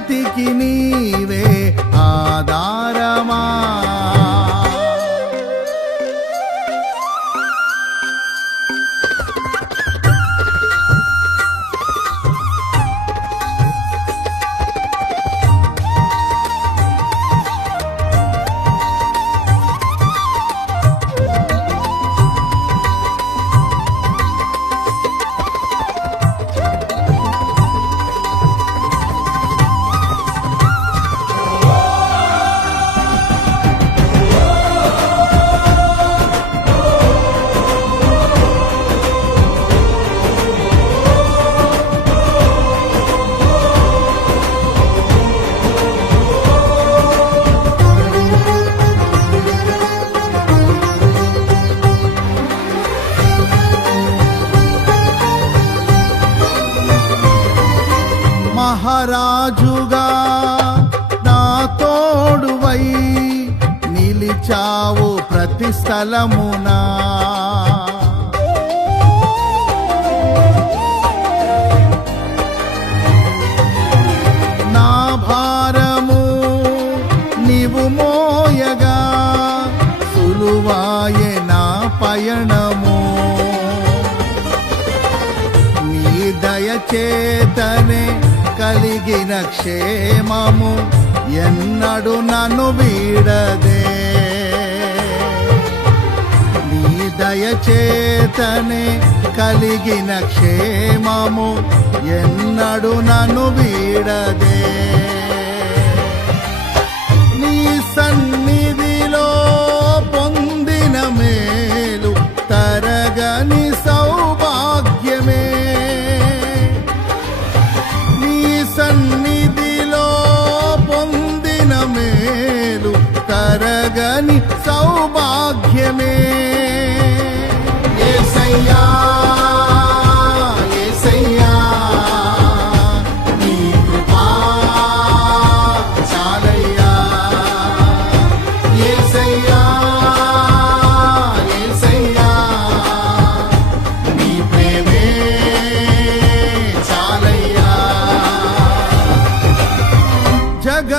జగతికి నీవే ఆధారమా? ప్రతి స్థలమునా. నా భారము నీవు మోయగా సులువాయే నా పయణము నీ దయచేతనే కలిగిన క్షేమము ఎన్నడు నన్ను వీడదే. దయచేతనే కలిగిన క్షేమము ఎన్నడు నన్ను వీడదే.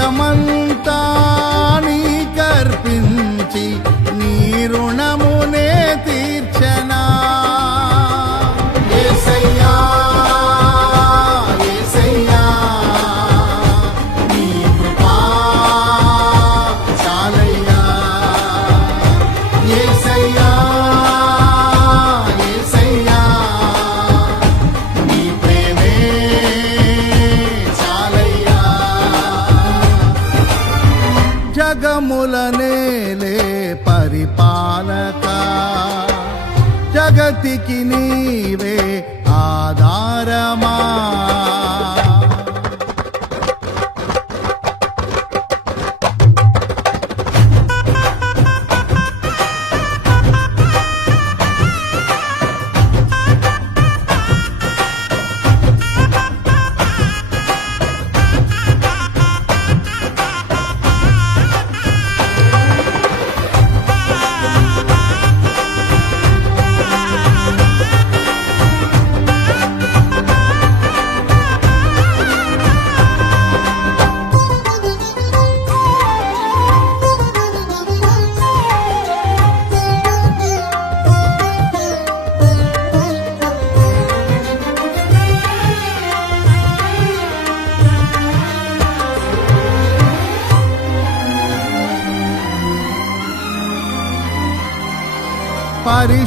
జీవితమంతా జగతికి నీవే ఆధారమా?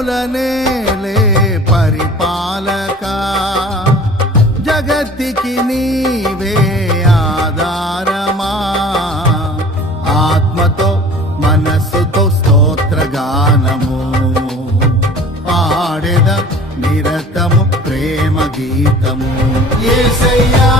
జగముల పరిపాలక. జగత్తికి నీవే ఆధారమా. ఆత్మతో మనస్సుతో స్తోత్రగానము. పాడెద నిరతము ప్రేమ గీతము ఏసయ్యా!